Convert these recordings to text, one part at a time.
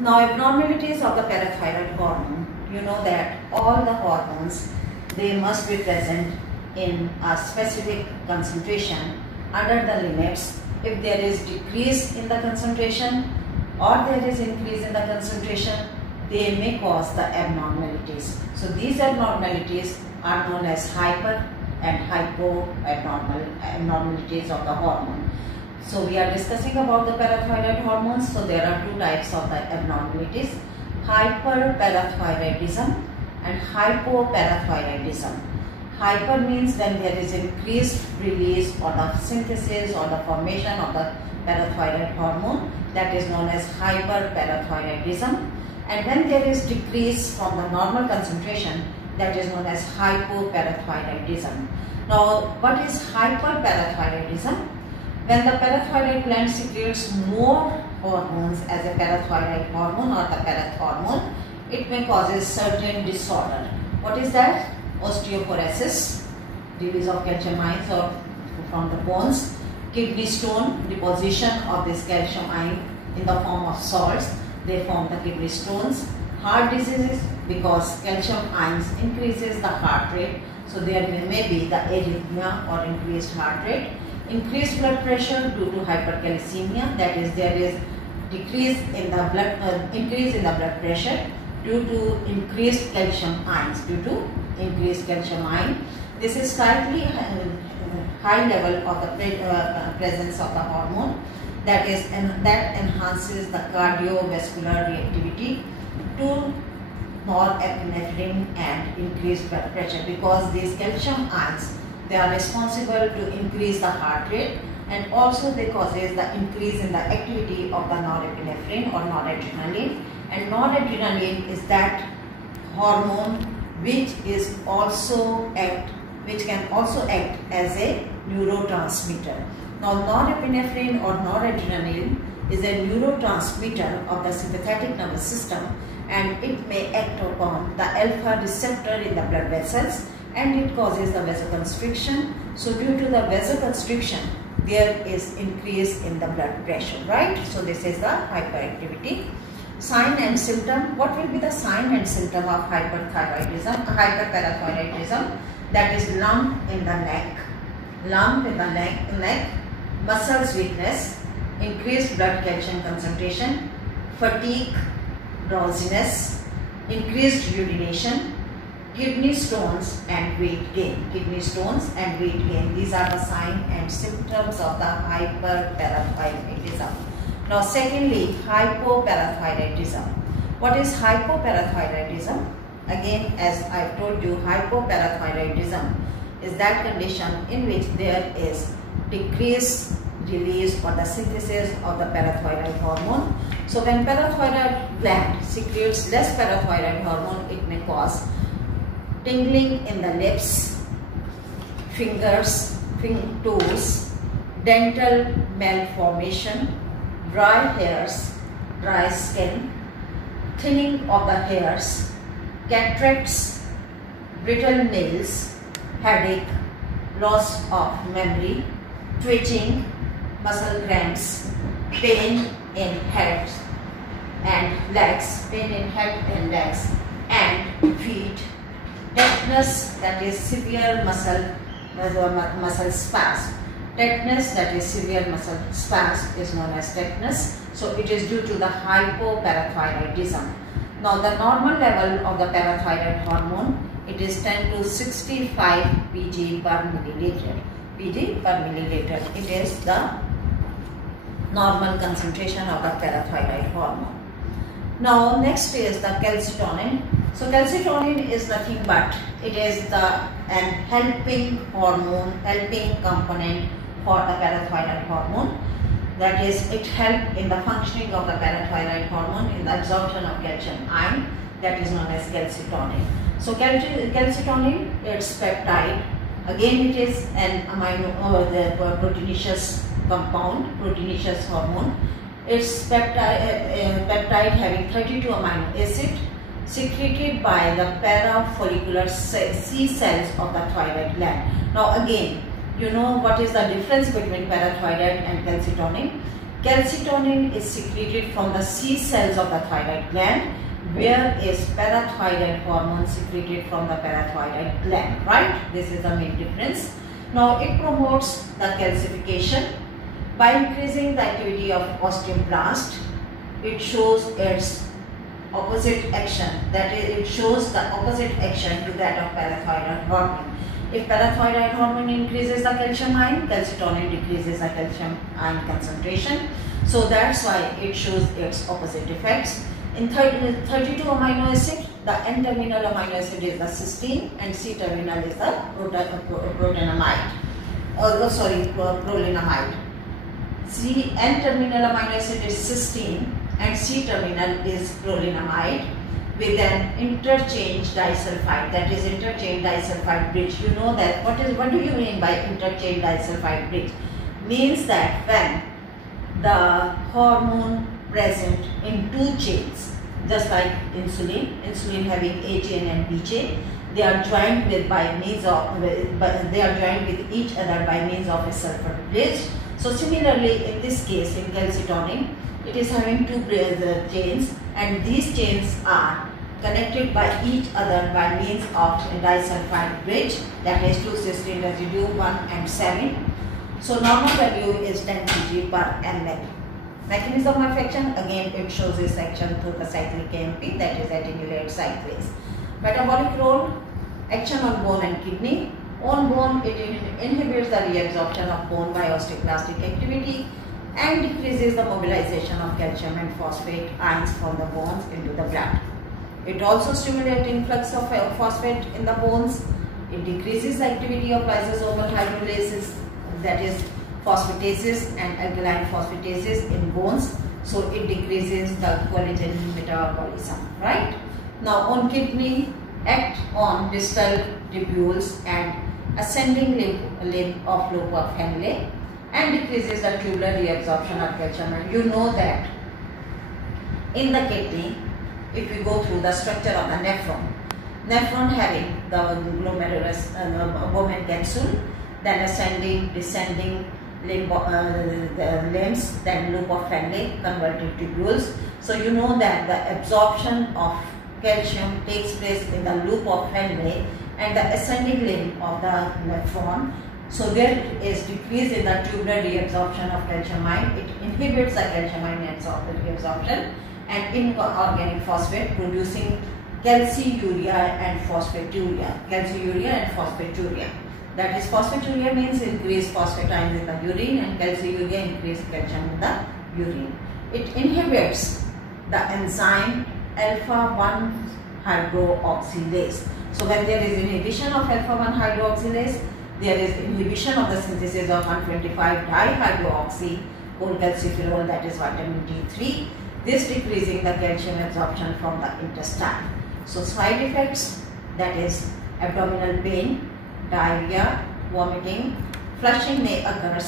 Now, abnormalities of the parathyroid hormone. You know that all the hormones, they must be present in a specific concentration under the limits. If there is decrease in the concentration or there is increase in the concentration, they may cause the abnormalities. So these abnormalities are known as hyper and hypo abnormalities of the hormone. So we are discussing about the parathyroid hormones. So there are two types of the abnormalities: hyperparathyroidism and hypoparathyroidism. Hyper means when there is increased release or the synthesis or the formation of the parathyroid hormone, that is known as hyperparathyroidism. And when there is decrease from the normal concentration, that is known as hypoparathyroidism. Now, what is hyperparathyroidism? When the parathyroid gland secretes more hormones as a parathyroid hormone or the parathormone, it may cause certain disorder. What is that? Osteoporosis, release of calcium ions from the bones, kidney stone, deposition of this calcium ion in the form of salts, they form the kidney stones. Heart diseases, because calcium ions increases the heart rate, so there may be the arrhythmia or increased heart rate. Increased blood pressure due to hypercalcemia, that is there is increase in the blood pressure due to increased calcium ions, This is slightly high level of the presence of the hormone, that enhances the cardiovascular reactivity to norepinephrine and increased blood pressure, because these calcium ions, they are responsible to increase the heart rate, and also they causes the increase in the activity of the norepinephrine or noradrenaline. And noradrenaline is that hormone which can also act as a neurotransmitter. Now, norepinephrine or noradrenaline is a neurotransmitter of the sympathetic nervous system, and it may act upon the alpha receptor in the blood vessels, and it causes the vasoconstriction. So due to the vasoconstriction, there is increase in the blood pressure, right? So this is the hyperactivity. Sign and symptom. What will be the sign and symptom of hyperparathyroidism? That is lump in the neck, muscles weakness, increased blood calcium concentration, fatigue, drowsiness, increased urination, kidney stones and weight gain. These are the signs and symptoms of the hyperparathyroidism. Now, secondly, hypoparathyroidism. What is hypoparathyroidism? Again, as I told you, hypoparathyroidism is that condition in which there is decreased release or the synthesis of the parathyroid hormone. So when parathyroid gland secretes less parathyroid hormone, it may cause tingling in the lips, fingers, toes, dental malformation, dry hairs, dry skin, thinning of the hairs, cataracts, brittle nails, headache, loss of memory, twitching, muscle cramps, pain in head and legs, and feet, tetanus, that is severe muscle spasm. Tetanus, that is severe muscle spasm, is known as tetanus. So it is due to the hypoparathyroidism. Now, the normal level of the parathyroid hormone, it is 10 to 65 pg per milliliter. It is the normal concentration of the parathyroid hormone. Now, next is the calcitonin. So calcitonin is nothing but it is an helping component for the parathyroid hormone. That is, it helps in the functioning of the parathyroid hormone in the absorption of calcium ion, that is known as calcitonin. So calcitonin, it's peptide. Again, it is an proteinaceous compound, proteinaceous hormone. It's peptide having 32 amino acid secreted by the parafollicular C cells of the thyroid gland. Now again, you know what is the difference between parathyroid and calcitonin. Calcitonin is secreted from the C cells of the thyroid gland, whereas parathyroid hormone secreted from the parathyroid gland, right? This is the main difference. Now it promotes the calcification by increasing the activity of osteoblast. It shows its opposite action, that is, it shows the opposite action to that of parathyroid hormone. If parathyroid hormone increases the calcium ion, calcitonin decreases the calcium ion concentration. So that's why it shows its opposite effects. In 32 amino acid, the N-terminal amino acid is the cysteine and C-terminal is the prolinamide. N-terminal amino acid is cysteine and C-terminal is prolinamide with an interchange disulfide, that is interchange disulfide bridge. You know that. What do you mean by interchange disulfide bridge? Means that when the hormone present in two chains, just like insulin having A chain and B chain, they are joined with each other by means of a sulfur bridge. So similarly, in this case, in calcitonin, it is having two chains, and these chains are connected by each other by means of a disulfide bridge, that is 2 cysteine residue 1 and 7. So normal value is 10 kg per ml. Mechanism of action, again it shows its action through the cyclic AMP, that is attenuate cyclase. Metabolic role, action on bone and kidney. On bone, it inhibits the reabsorption of bone by osteoclastic activity and decreases the mobilization of calcium and phosphate ions from the bones into the blood. It also stimulates influx of phosphate in the bones. It decreases the activity of lysosomal hydrolases, that is phosphatases and alkaline phosphatases in bones. So it decreases the collagen metabolism, right? Now on kidney, act on distal tubules and ascending limb of lobe of Henle and decreases the tubular reabsorption of calcium. And you know that in the kidney, if we go through the structure of the nephron having the glomerulus Bowman capsule, then ascending, descending limbs, then loop of Henle, converted tubules. So you know that the absorption of calcium takes place in the loop of Henle and the ascending limb of the nephron. So there is decrease in the tubular reabsorption of calcium ion. It inhibits the calcium ion reabsorption and inorganic phosphate, producing calciuria and phosphaturia. Calciuria and phosphaturia. That is, phosphaturia means increased phosphate ions in the urine, and calciuria increased calcium in the urine. It inhibits the enzyme alpha-1 hydroxylase. So when there is inhibition of alpha-1 hydroxylase, there is inhibition of the synthesis of 125 dihydroxy cholecalciferol, that is vitamin D3. This decreasing the calcium absorption from the intestine. So side effects, that is abdominal pain, diarrhea, vomiting, flushing may occur,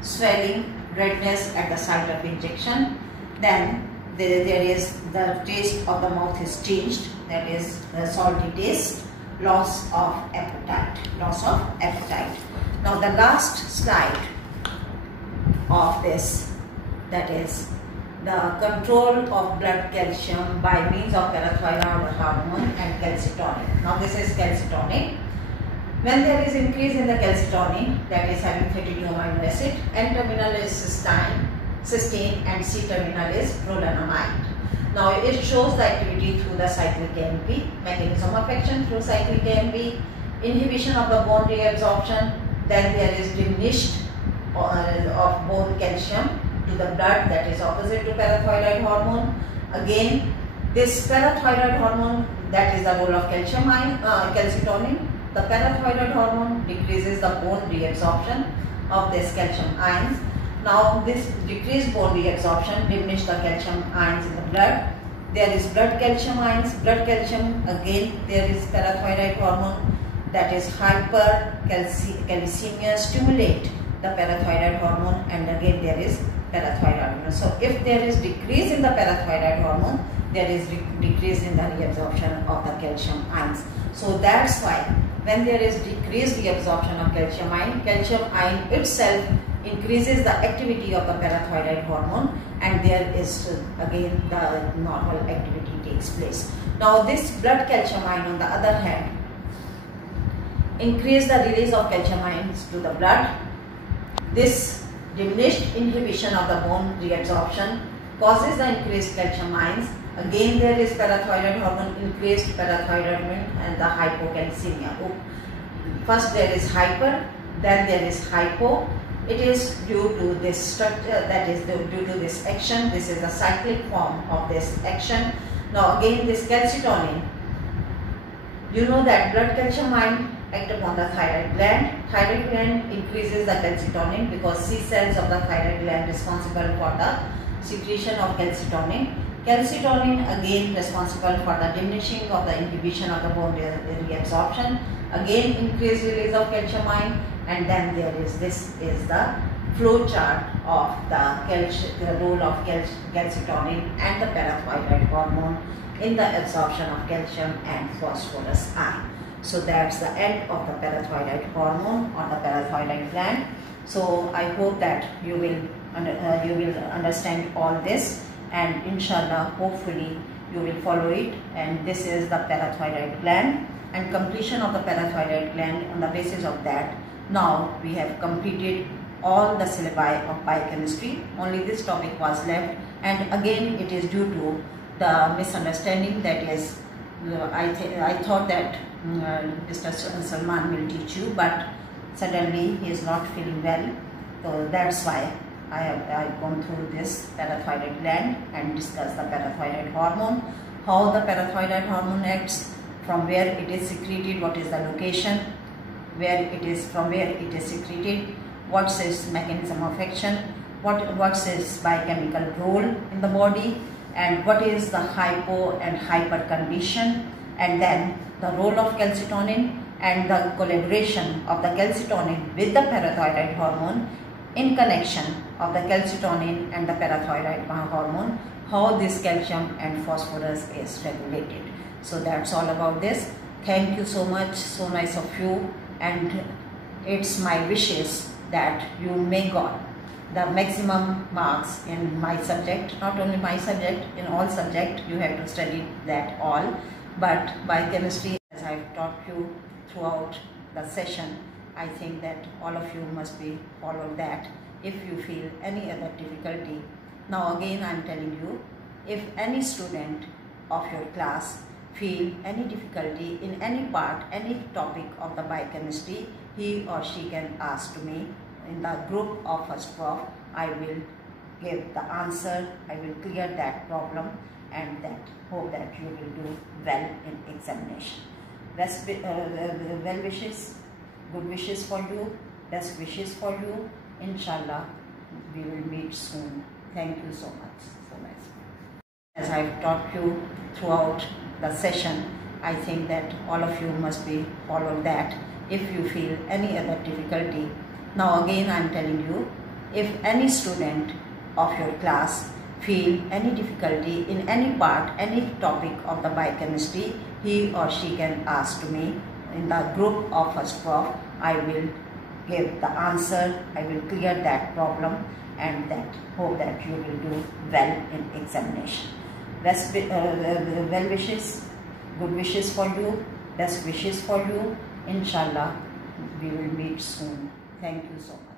swelling, redness at the site of injection. Then there is the taste of the mouth is changed, that is the salty taste, loss of appetite. Now the last slide of this, that is the control of blood calcium by means of parathyroid hormone and calcitonin. Now this is calcitonin. When there is increase in the calcitonin, that is having 32 amino acid, N-terminal is cysteine and C-terminal is prolinamide. Now it shows the activity through the cyclic AMP, mechanism of action through cyclic AMP, inhibition of the bone reabsorption, then there is diminished of bone calcium to the blood, that is opposite to parathyroid hormone. Again, this parathyroid hormone, that is the role of calcitonin. The parathyroid hormone decreases the bone reabsorption of this calcium ions. Now this decreased bone reabsorption diminishes the calcium ions in the blood. There is blood calcium ions, blood calcium, again there is parathyroid hormone, that is hypercalcemia stimulate the parathyroid hormone, and again there is parathyroid hormone. So if there is decrease in the parathyroid hormone, there is decrease in the reabsorption of the calcium ions. So that's why when there is decreased reabsorption of calcium ion itself increases the activity of the parathyroid hormone, and there is again the normal activity takes place. Now this blood calcium ion on the other hand increase the release of calcium ions to the blood. This diminished inhibition of the bone reabsorption causes the increased calcium ions. Again there is parathyroid hormone, increased parathyroid and the hypocalcemia. First there is hyper, then there is hypo. It is due to this structure, that is due to this action. This is the cyclic form of this action. Now again this calcitonin, you know that blood calcium ion act upon the thyroid gland. Thyroid gland increases the calcitonin because C cells of the thyroid gland responsible for the secretion of calcitonin. Calcitonin again responsible for the diminishing of the inhibition of the bone reabsorption. Again increased release of calcium ion, and then there is this is the flow chart of the role of calcitonin and the parathyroid hormone in the absorption of calcium and phosphorus ion. So that's the end of the parathyroid hormone on the parathyroid gland. So I hope that you will understand all this, and inshallah hopefully you will follow it. And this is the parathyroid gland and completion of the parathyroid gland. On the basis of that, now we have completed all the syllabi of biochemistry. Only this topic was left, and again it is due to the misunderstanding, that is I thought that Mr. Salman will teach you, but suddenly he is not feeling well, so that's why I have gone through this parathyroid gland and discussed the parathyroid hormone, how the parathyroid hormone acts, from where it is secreted, what is the location, where it is, from where it is secreted, what's its mechanism of action, what's its biochemical role in the body, and what is the hypo and hyper condition, and then the role of calcitonin and the collaboration of the calcitonin with the parathyroid hormone in connection of the calcitonin and the parathyroid hormone, how this calcium and phosphorus is regulated. So that's all about this. Thank you so much, so nice of you, and it's my wishes that you may got the maximum marks in my subject. Not only my subject, in all subject you have to study that all, but biochemistry, as I've taught you throughout the session, I think that all of you must be follow that. If you feel any other difficulty, now again I am telling you, if any student of your class feel any difficulty in any part, any topic of the biochemistry, he or she can ask to me in the group of First Prof. I will give the answer, I will clear that problem, and that hope that you will do well in examination. Well wishes, good wishes for you, best wishes for you. Inshallah, we will meet soon. Thank you so much. So nice. As I've taught you throughout the session, I think that all of you must be follow that. If you feel any other difficulty, now again I am telling you, if any student of your class feel any difficulty in any part, any topic of the biochemistry, he or she can ask to me in the group of First Prof. I will give the answer, I will clear that problem, and that hope that you will do well in examination. Well wishes, good wishes for you, best wishes for you. Inshallah, we will meet soon. Thank you so much.